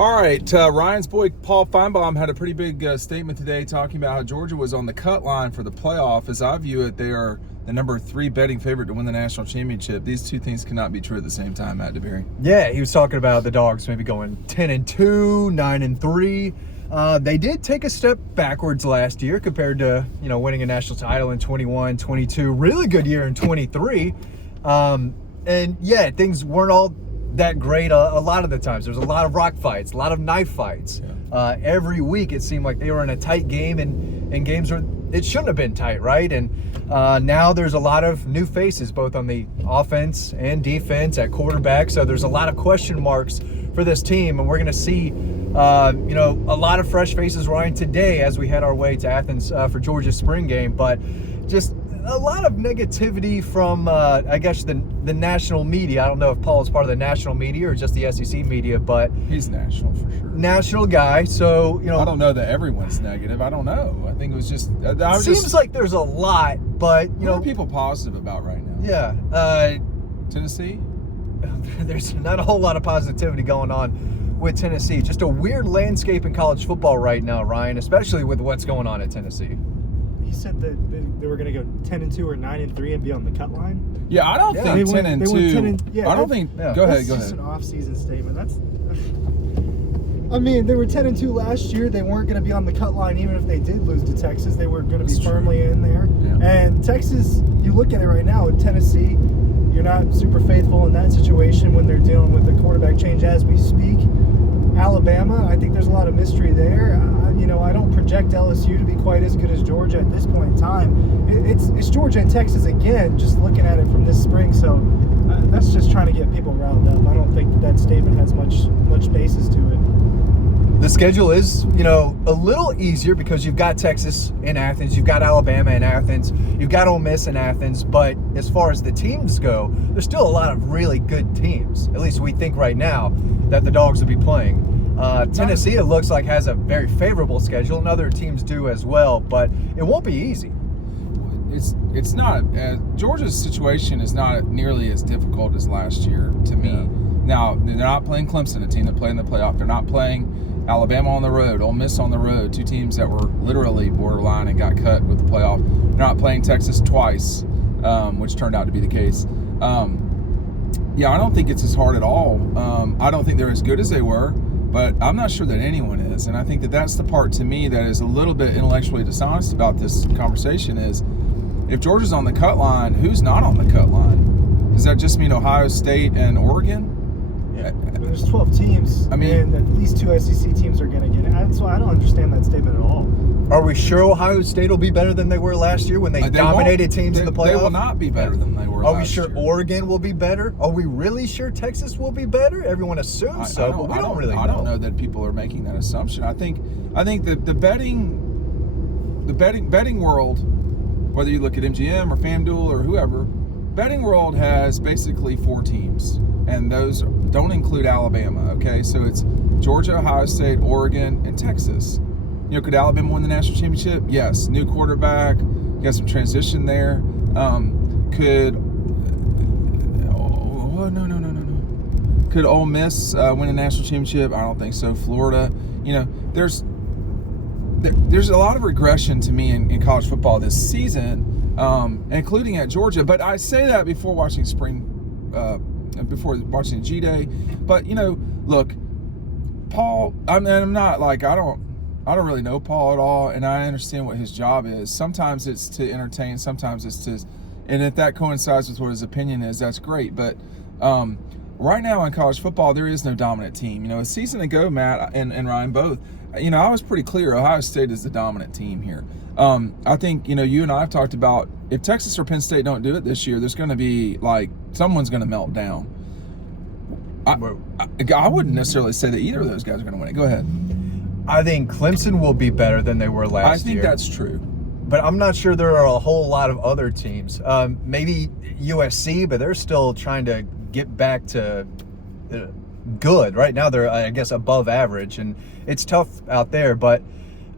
All right, Ryan's boy Paul Finebaum had a pretty big statement today talking about how Georgia was on the cut line for the playoff. As I view it, they are the number 3 betting favorite to win the national championship. These two things cannot be true at the same time, Matt DeBerry. Yeah, he was talking about the Dawgs maybe going 10-2, 9-3. They did take a step backwards last year compared to, winning a national title in 21, 22. Really good year in 23. And yeah, things weren't all that great a lot of the times. There was a lot of rock fights, a lot of knife fights. Yeah. Every week it seemed like they were in a tight game, and games where it shouldn't have been tight, right? And now there's a lot of new faces, both on the offense and defense at quarterback. So there's a lot of question marks for this team, and we're going to see a lot of fresh faces, Ryan, today as we head our way to Athens for Georgia's spring game. But just a lot of negativity from, I guess, the national media. I don't know if Paul is part of the national media or just the SEC media, but he's national for sure. National guy, so I don't know that everyone's negative. I don't know. I think it was just. Seems like there's a lot, but what are people positive about right now? Yeah, Tennessee. There's not a whole lot of positivity going on with Tennessee. Just a weird landscape in college football right now, Ryan, especially with what's going on at Tennessee. He said that they were going to go 10-2 or 9-3 and be on the cut line. Yeah, I don't think 10-2. I don't think. Go ahead. That's just an off-season statement. They were 10-2 last year. They weren't going to be on the cut line even if they did lose to Texas. They were going to be firmly in there. Yeah. And Texas, you look at it right now with Tennessee, you're not super faithful in that situation when they're dealing with the quarterback change as we speak. Alabama, I think there's a lot of mystery there. I don't project LSU to be quite as good as Georgia at this point in time. It's Georgia and Texas again, just looking at it from this spring. So that's just trying to get people riled up. I don't think that statement has much basis to it. The schedule is, a little easier because you've got Texas in Athens, you've got Alabama in Athens, you've got Ole Miss in Athens. But as far as the teams go, there's still a lot of really good teams. At least we think right now that the Dogs will be playing. Tennessee, it looks like, has a very favorable schedule, and other teams do as well, but it won't be easy. It's not. Georgia's situation is not nearly as difficult as last year to me. Yeah. Now, they're not playing Clemson, a team that played in the playoff. They're not playing Alabama on the road, Ole Miss on the road, two teams that were literally borderline and got cut with the playoff. They're not playing Texas twice, which turned out to be the case. I don't think it's as hard at all. I don't think they're as good as they were. But I'm not sure that anyone is. And I think that that's the part to me that is a little bit intellectually dishonest about this conversation is if Georgia's on the cut line, who's not on the cut line? Does that just mean Ohio State and Oregon? Yeah. There's 12 teams, and at least 2 SEC teams are going to get it. That's why I don't understand that statement at all. Are we sure Ohio State will be better than they were last year when they dominated teams in the playoffs? They will not be better than they were last year. Are we sure Oregon will be better? Are we really sure Texas will be better? Everyone assumes so, but we don't really know. I don't know that people are making that assumption. I think that the betting world, whether you look at MGM or FanDuel or whoever, betting world has basically 4 teams, and those don't include Alabama. Okay, so it's Georgia, Ohio State, Oregon, and Texas. Could Alabama win the national championship? Yes. New quarterback. Got some transition there. Could Ole Miss win a national championship? I don't think so. Florida. There's a lot of regression to me in college football this season, including at Georgia. But I say that before watching before watching G-Day. But, look, Paul, I'm not like, I don't really know Paul at all, and I understand what his job is. Sometimes it's to entertain, sometimes it's to, and if that coincides with what his opinion is, that's great. But right now in college football, there is no dominant team. A season ago, Matt and Ryan both, I was pretty clear Ohio State is the dominant team here. I think, you and I have talked about if Texas or Penn State don't do it this year, there's going to be someone's going to melt down. I wouldn't necessarily say that either of those guys are going to win it. Go ahead. I think Clemson will be better than they were last year. I think that's true. But I'm not sure there are a whole lot of other teams. Maybe USC, but they're still trying to get back to good. Right now they're, I guess, above average, and it's tough out there. But,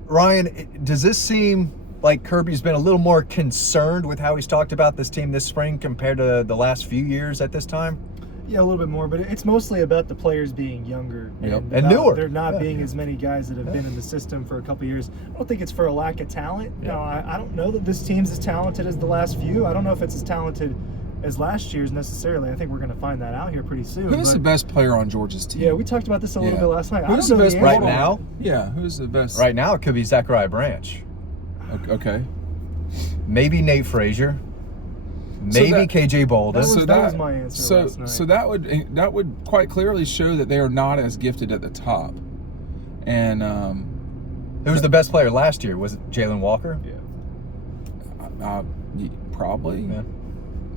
Ryan, does this seem like Kirby's been a little more concerned with how he's talked about this team this spring compared to the last few years at this time? Yeah, a little bit more, but it's mostly about the players being younger And about newer. There not being as many guys that have been in the system for a couple of years. I don't think it's for a lack of talent. Yeah. No, I don't know that this team's as talented as the last few. I don't know if it's as talented as last year's necessarily. I think we're going to find that out here pretty soon. Who's the best player on Georgia's team? Yeah, we talked about this a little bit last night. Who's the best right now? Yeah, who's the best? Right now, it could be Zachariah Branch. Okay. Maybe Nate Frazier. Maybe KJ Bolden. That was my answer last night. So that would quite clearly show that they are not as gifted at the top. And who was the best player last year? Was it Jalen Walker? Yeah. Probably. Yeah.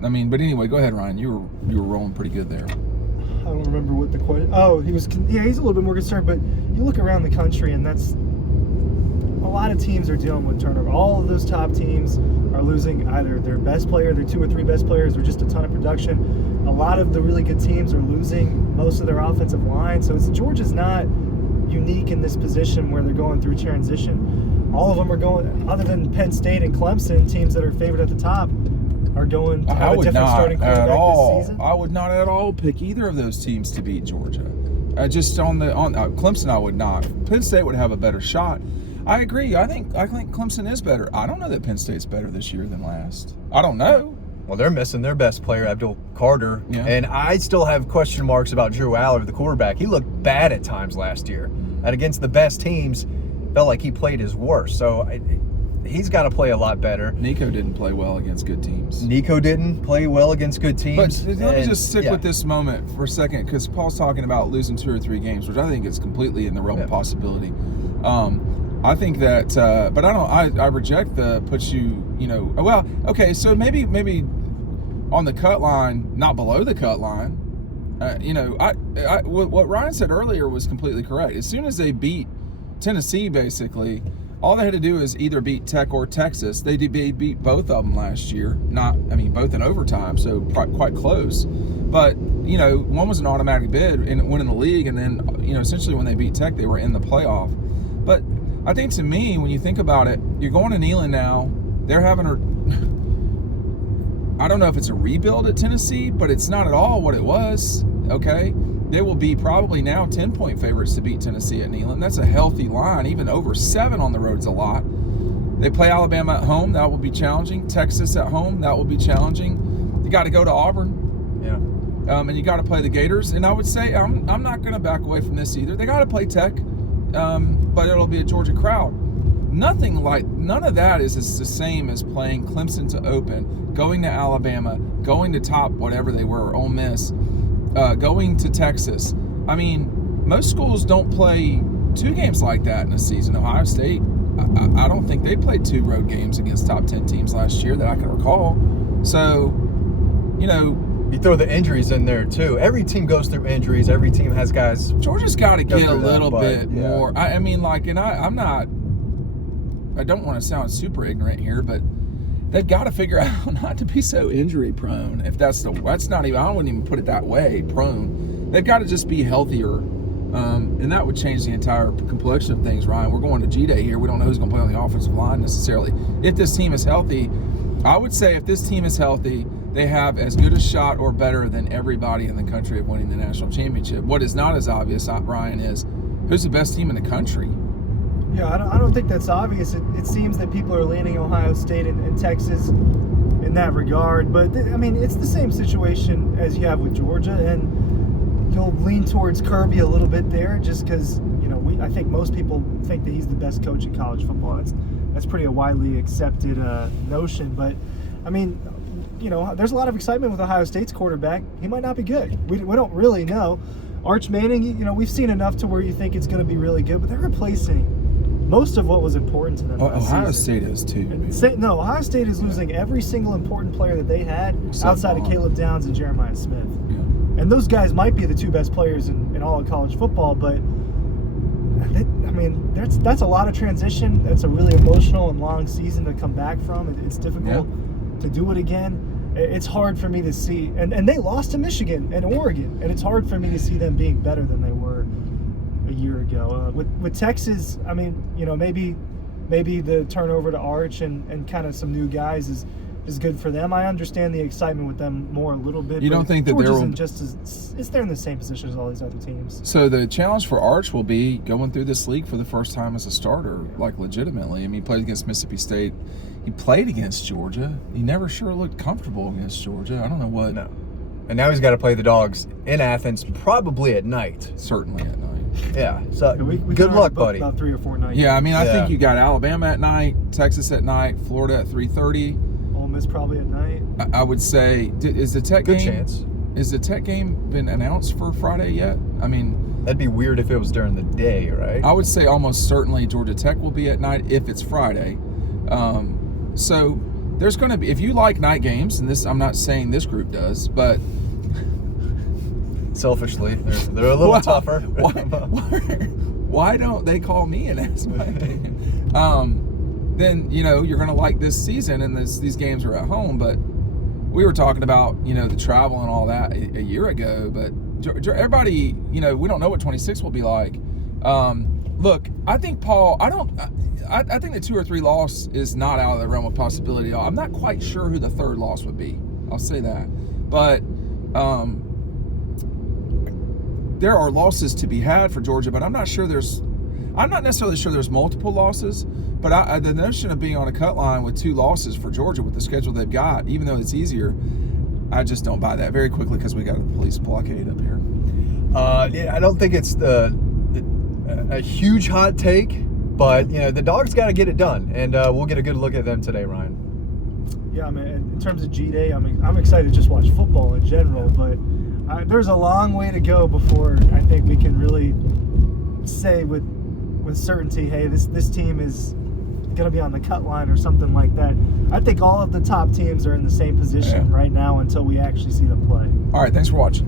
I mean, but anyway, go ahead, Ryan. You were rolling pretty good there. I don't remember what the question. Oh, he's a little bit more concerned. But you look around the country, and that's a lot of teams are dealing with turnover. All of those top teams are losing either their best player, their 2 or 3 best players, or just a ton of production. A lot of the really good teams are losing most of their offensive line. So Georgia's not unique in this position where they're going through transition. All of them are going, other than Penn State and Clemson, teams that are favored at the top, are going to have a different starting quarterback this season. I would not at all pick either of those teams to beat Georgia. Just on Clemson, I would not. Penn State would have a better shot. I agree. I think Clemson is better. I don't know that Penn State's better this year than last. I don't know. Well, they're missing their best player, Abdul Carter. Yeah. And I still have question marks about Drew Aller, the quarterback. He looked bad at times last year. And against the best teams, felt like he played his worst. So he's got to play a lot better. Nico didn't play well against good teams. Nico didn't play well against good teams. But let me just stick with this moment for a second, because Paul's talking about losing 2 or 3 games, which I think is completely in the realm of possibility. I think that, but I reject the puts you, well, okay, so maybe on the cut line, not below the cut line. What Ryan said earlier was completely correct. As soon as they beat Tennessee, basically, all they had to do is either beat Tech or Texas. They beat both of them last year. Both in overtime, so quite close. But, one was an automatic bid and winning the league, and then, essentially when they beat Tech, they were in the playoff. But I think, to me, when you think about it, you're going to Neyland now. They're having I don't know if it's a rebuild at Tennessee, but it's not at all what it was, okay? They will be probably now 10-point favorites to beat Tennessee at Neyland. That's a healthy line. Even over 7 on the road is a lot. They play Alabama at home. That will be challenging. Texas at home. That will be challenging. You got to go to Auburn. Yeah. And you got to play the Gators. And I would say I'm not going to back away from this either. They got to play Tech, but it'll be a Georgia crowd. None of that is the same as playing Clemson to open, going to Alabama, going to top whatever they were, Ole Miss, going to Texas. I mean, most schools don't play 2 games like that in a season. Ohio State, I don't think they played 2 road games against top 10 teams last year that I can recall. So, you throw the injuries in there too. Every team goes through injuries. Every team has guys. Georgia's got to get a little bit yeah. more. I don't want to sound super ignorant here, but they've got to figure out not to be so injury prone. If that's not even, I wouldn't even put it that way, prone. They've got to just be healthier. And that would change the entire complexion of things, Ryan. We're going to G-Day here. We don't know who's going to play on the offensive line necessarily. If this team is healthy, I would say if this team is healthy, they have as good a shot or better than everybody in the country of winning the national championship. What is not as obvious, Ryan, is who's the best team in the country? Yeah, I don't think that's obvious. It seems that people are leaning Ohio State and Texas in that regard. But, it's the same situation as you have with Georgia. And you'll lean towards Kirby a little bit there just because, I think most people think that he's the best coach in college football. That's pretty a widely accepted notion. But, there's a lot of excitement with Ohio State's quarterback. He might not be good. We don't really know. Arch Manning, we've seen enough to where you think it's going to be really good. But they're replacing most of what was important to them last Ohio season. State is too. Ohio State is losing every single important player that they had outside of Caleb Downs and Jeremiah Smith. Yeah. And those guys might be the 2 best players in all of college football, but that's a lot of transition. That's a really emotional and long season to come back from. It's difficult to do it again. It's hard for me to see. And they lost to Michigan and Oregon, and it's hard for me to see them being better than they were a year ago. With Texas, maybe the turnover to Arch and kind of some new guys is is good for them. I understand the excitement with them more a little bit. You don't think that Georgia's they're in just as they're in the same position as all these other teams. So the challenge for Arch will be going through this league for the first time as a starter, like legitimately. I mean, he played against Mississippi State. He played against Georgia. He never sure looked comfortable against Georgia. I don't know what. No. And now he's got to play the Dogs in Athens, probably at night. Certainly at night. Yeah. So We good can luck, book buddy. About 3 or 4 nights. Yeah, I mean, I Yeah. think you got Alabama at night, Texas at night, Florida at 3:30. Ole Miss probably at night. I would say, is the Tech Good game? chance. Is the Tech game been announced for Friday yet? I mean, That'd be weird if it was during the day, right? I would say almost certainly Georgia Tech will be at night if it's Friday. So there's going to be, if you like night games, and this, I'm not saying this group does, but Selfishly, they're a little Wow. tougher. Why don't they call me and ask my opinion? Then, you're going to like this season, and these games are at home. But we were talking about, the travel and all that a year ago. But everybody, we don't know what 26 will be like. Look, I think, Paul, I think the 2 or 3 loss is not out of the realm of possibility. I'm not quite sure who the third loss would be. I'll say that. But there are losses to be had for Georgia, but I'm not necessarily sure there's multiple losses. But the notion of being on a cut line with 2 losses for Georgia with the schedule they've got, even though it's easier, I just don't buy that very quickly because we got a police blockade up here. Yeah, I don't think it's a huge hot take, but the Dogs got to get it done, and we'll get a good look at them today, Ryan. Yeah, I mean, in terms of G-Day, I'm excited to just watch football in general, but there's a long way to go before I think we can really say with certainty, hey, this team is going to be on the cut line or something like that. I think all of the top teams are in the same position right now until we actually see them play. All right, thanks for watching.